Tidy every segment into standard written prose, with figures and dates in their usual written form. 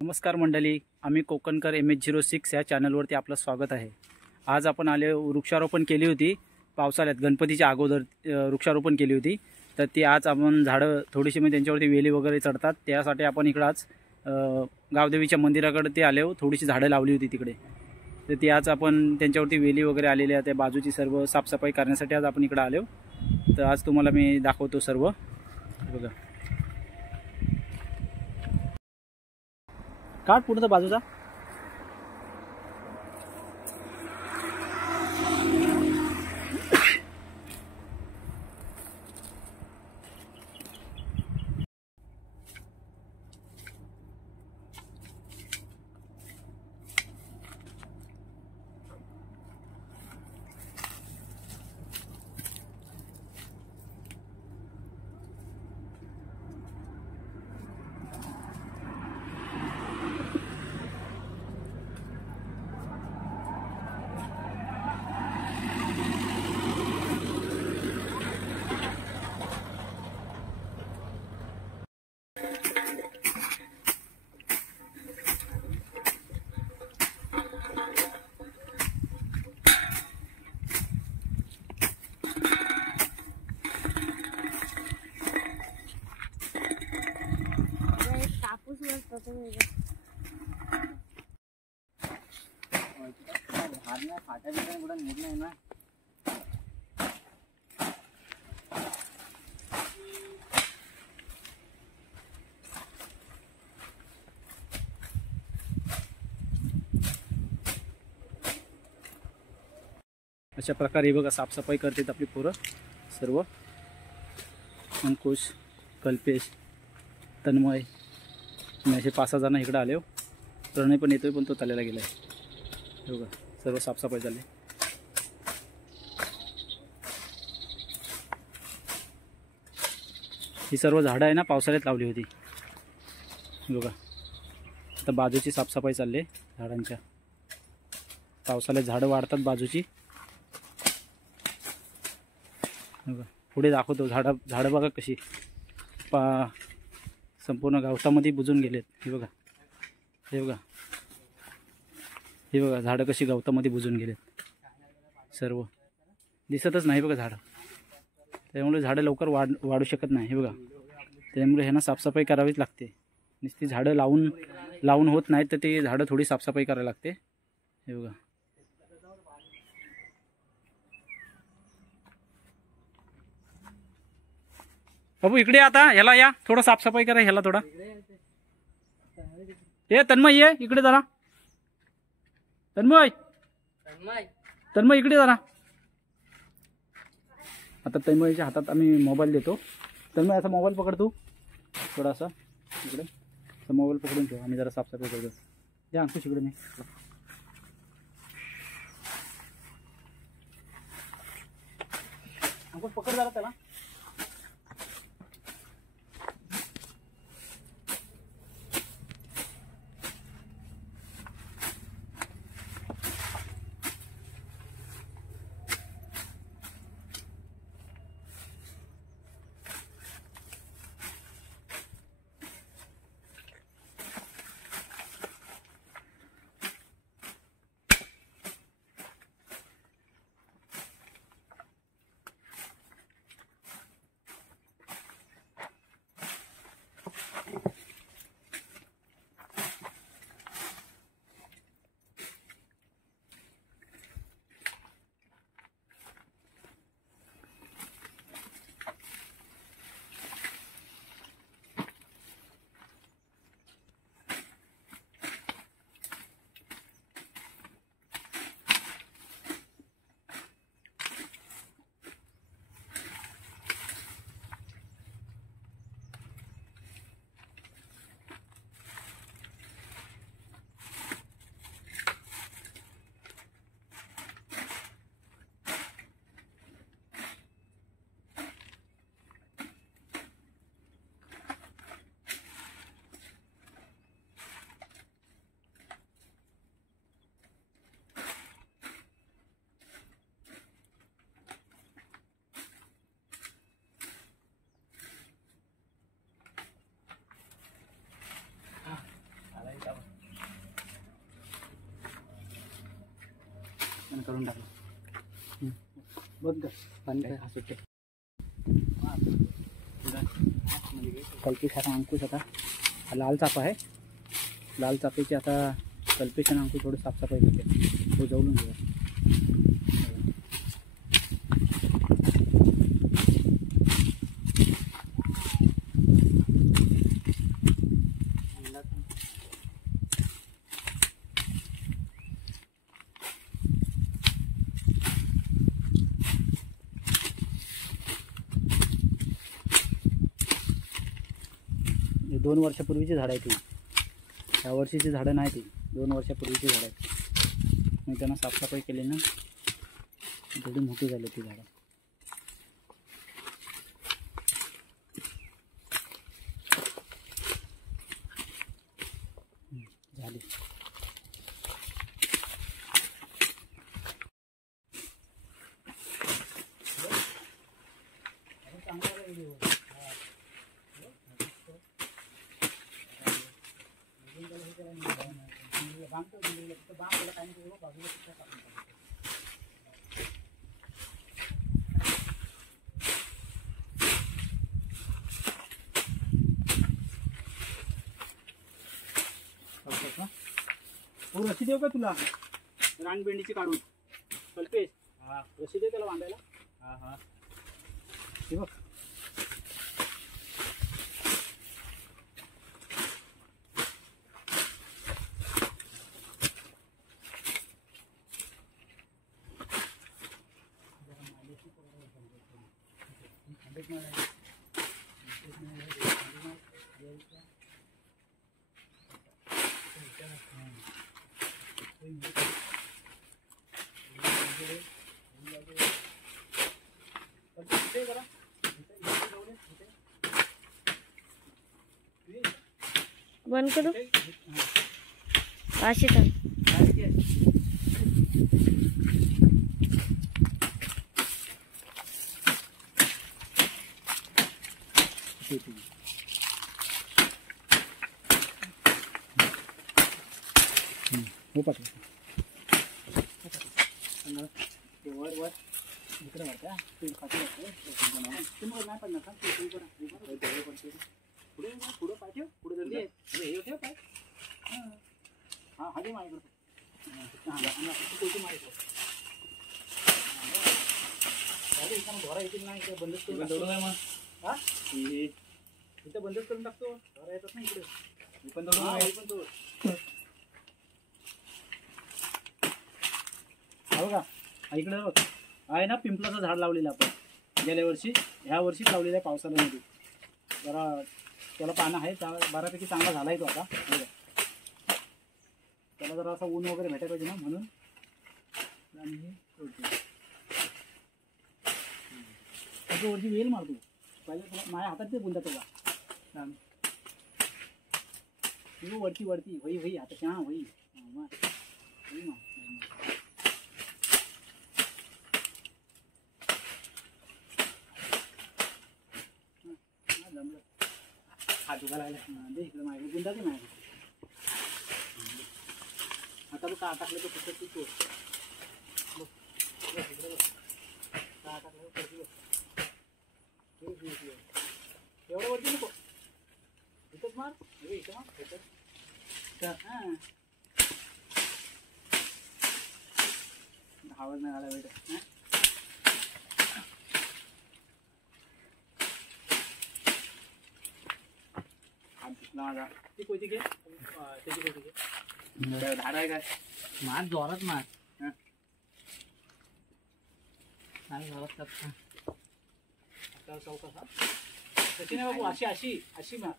नमस्कार मंडळी, आम्ही कोकणकर MH06 या चॅनलवरती आपलं स्वागत आहे। आज आपण आले वृक्षारोपण केली होती पावसाळ्यात, गणपतीच्या अगोदर वृक्षारोपण केली होती। तर ती आज आपण झाडं थोडीशी म्हणजे त्यांच्यावरती वेली वगैरे चढतात त्यासाठी आपण इकडे आज गावदेवीच्या मंदिराकडे ते आले, थोडीशी झाडं लावली होती तिकडे। तर ती आज आपण त्यांच्यावरती वेली वगैरे आलेल्या आहेत, त्या बाजूची सर्व साफसफाई करण्यासाठी आज आपण इकडे आलो। तर आज तुम्हाला मी दाखवतो सर्व, बघा। काढ पुढचा बाजूचा। अशा प्रकारे बघा साफसफाई करतात आपली पोरं सर्व। अंकुश, कल्पेश, तन्मय असे 5-6 जण इकडे आले। प्रणय पण येतोय, पण तो चाललेला गेलाय। हे बघा सर्व साफसफाई झाली। ही सर्व झाडं आहे ना, पावसाळ्यात लावली होती। बघा आता बाजूची साफसफाई चालली आहे झाडांच्या। पावसाळ्यात झाडं वाढतात बाजूची। बघा पुढे दाखवतो, झाडं बघा कशी संपूर्ण गवतामध्ये बुजून गेलेत। हे बघा, हे बघा, हे बघा झाडं कशी गवतामध्ये बुजून गेलेत, सर्व दिसतच नाही बघा झाडं। त्यामुळे झाडं लवकर वाढू शकत नाही। हे बघा, त्यामुळे ह्यांना साफसफाई करावीच लागते। नुसती झाडं लावून होत नाहीत, तर ते झाडं थोडी साफसफाई करायला लागते। हे बघा, बाबू इकडे आता, ह्याला या, थोडं साफसफाई करा ह्याला थोडा। हे तन्मय ये इकडे जरा, तन्मय इकडे जरा। आता तन्मयच्या हातात आम्ही मोबाईल देतो। तन्मय असा मोबाईल पकड तू, थोडासा इकडे मोबाईल पकडून ठेव, आम्ही जरा साफसफाई करतो। द्या अंकुश इकडे, नाही अंकुश पकड जरा त्याला। करून टाकलं. बंद कर, बंद कर. हा सुट्टे कल्पेश आता अंकुश आता लाल चाफा आहे. लाल चाफेची आता कल्पेश आणि अंकुश थोडी साफसफाई करते. तो जवळून घेऊया. हे 2 वर्षापूर्वीची झाडं आहे ती. या वर्षीची झाडं नाही ती, 2 वर्षापूर्वीची झाडं आहेत. मी त्यांना साफसफाई केली ना, थोडी मोठी झाली ती झाडं. झाली. रशी देऊ का तुला रानबेंडीची काढून? कल्पेश, हा रशी दे त्याला बांधायला. हा हा हे बघ. बंद करू. अशी तर हो पाठव. वर वर इकडे वाटतं ते खाते तुम्हाला नाही पडणार का? पुढे पुढं पाठव, पुढे जल्दी आहे. हे ठेव काय. हां हां माझ्याकडे. धोरा येतील नाही इकडे बंदच करून टाकतो. मग हां इथं बंदच करून टाकतो. धोरा येतात ना इकडे. मी पण पण तो हो का. इकडे बघ आहे ना, पिंपलाचं झाड लावलेलं आपण गेल्या वर्षी. ह्या वर्षीच लावलेलं आहे पावसाळ्यामध्ये. जरा त्याला पानं आहे, बऱ्यापैकी चांगला झाला आहे तो आता. त्याला जरा असं ऊन वगैरे भेटायला पाहिजे ना, म्हणून आम्ही हे वरची वेल मारतो. पहिले माझ्या हातात ते बोलतात तुला वरती वरती होई होई आता क्या होई हात दुखायला लागला. दे इकडे माझ्या गुंडा की नाही. आता बघ का टाकलं तो फक्त तू का टाकलं एवढं वरती नको. इथंच मार. इथं मार इथं. हां आवाज नाही आला बेटा. माझा ती कोयती घे. त्याची कोयती घे. झाड आहे काय मार जोरात मार. नाही जोरात करता चौकसा तशी नाही बाबू. अशी अशी अशी मार.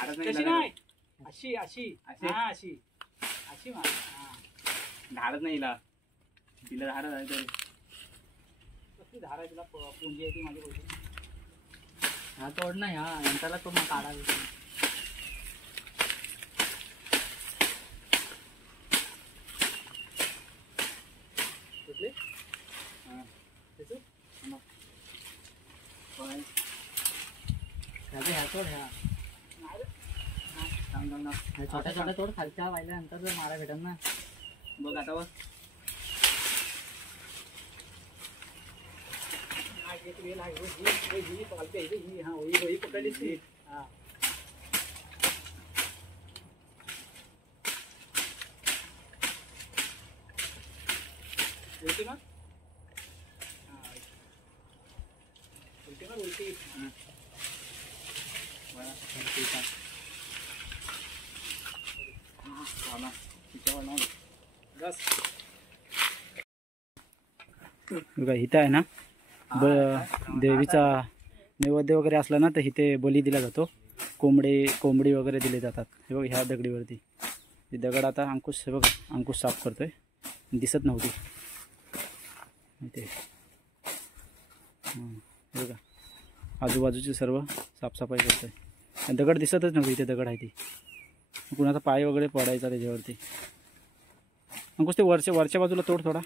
तशी नाही अशी अशी हां अशी अशी मार. हां झाडच नाही हिला. तिला झाड आहे तरी कसली झाड आहे. तिला पुंजी आहे ती माझी कोयती. हा तोड नाही. हा नंतरला तो मग काढायला. कुठले हां त्याचं ह्या तोड. ह्या छोट्या छोट्या तोड खालच्या वाहिल्यानंतर जर मारा भेटेल ना. बघ आता बघ एक वेल आहे ही पालते ही हां वही पकडली ती हां उलटी मग हां उलटी मग उलटी हां बरं ठीक आहे हां ना तिच्यावर ना बस बघा इथं आहे ना देवीचा नैवेद्य वगैरे असला ना तर इथे बली दिला जातो. कोंबडी वगैरे दिले जातात. हे बघ ह्या दगडीवरती ही दगड आता अंकुश हे बघा अंकुश साफ करतोय. दिसत नव्हती इथे हे बघा आजूबाजूचे सर्व साफसफाई करतोय. दगड दिसतच नव्हती इथे दगड आहे ती. कुणाचा पाय वगैरे पडायचा त्याच्यावरती. अंकुश ते वरच्या बाजूला तोड थोडा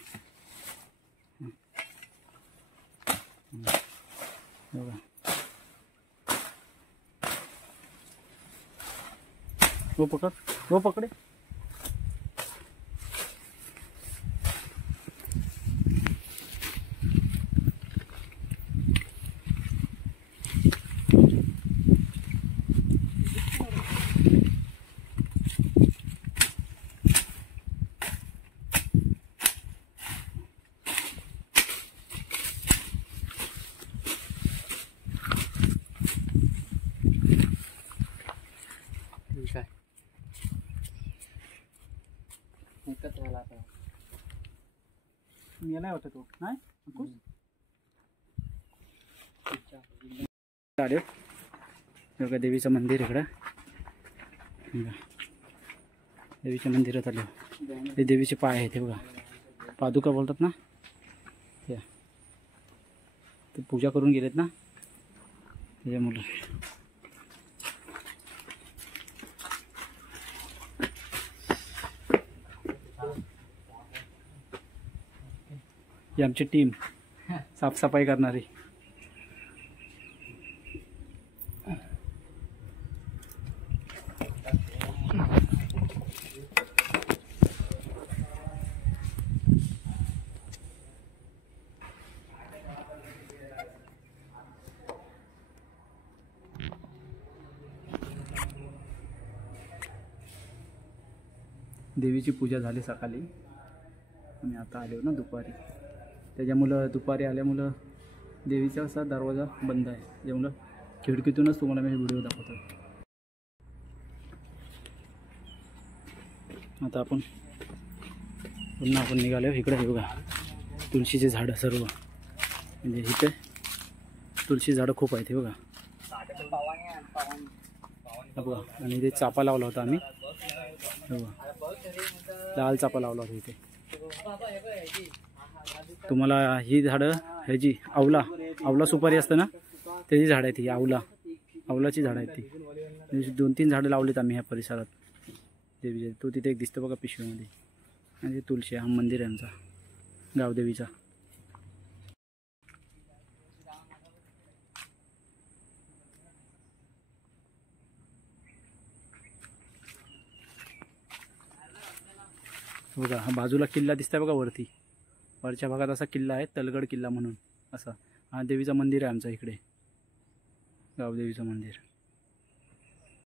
बघा वो पकडे काय एकच झाला आता मी नाही वाटत तो नाही अंकुश आले बघा देवीचं मंदिर इकडं देवीच्या मंदिरात आले. हे देवीचे पाय आहेत हे बघा पादुका बोलतात ना ते पूजा करून गेलेत ना त्याच्यामुळे ही आमची टीम साफसफाई करणारी. देवीची पूजा झाली सकाळी आणि आता आलो ना दुपारी. त्याच्यामुळं दुपारी आल्यामुळं देवीचा असा दरवाजा बंद आहे. त्यामुळं खिडकीतूनच तुम्हाला मी व्हिडिओ दाखवतो. आता आपण पुन्हा निघालो इकडे. हे बघा तुळशीचे झाडं सर्व म्हणजे इथे तुळशी झाडं खूप आहेत हे बघा बघा. आणि इथे चापा लावला होता आम्ही बघा लाल चापा लावला होता इथे. तुम्हाला ही झाडं ह्याची आवला सुपारी असतं ना त्याची झाडं आहेत ही आवलाची झाडं आहेत ती. 2-3 झाडं लावलीत आम्ही ह्या परिसरात देवीचे. तो तिथे एक दिसतो बघा पिशवीमध्ये. आणि तुळशी हा मंदिर आहे आमचा गावदेवीचा. बघा हा बाजूला किल्ला दिसतोय बघा वरच्या भागात असा किल्ला आहे तलगड किल्ला म्हणून असा. हा देवीचं मंदिर आहे आमचा इकडे गावदेवीचं मंदिर.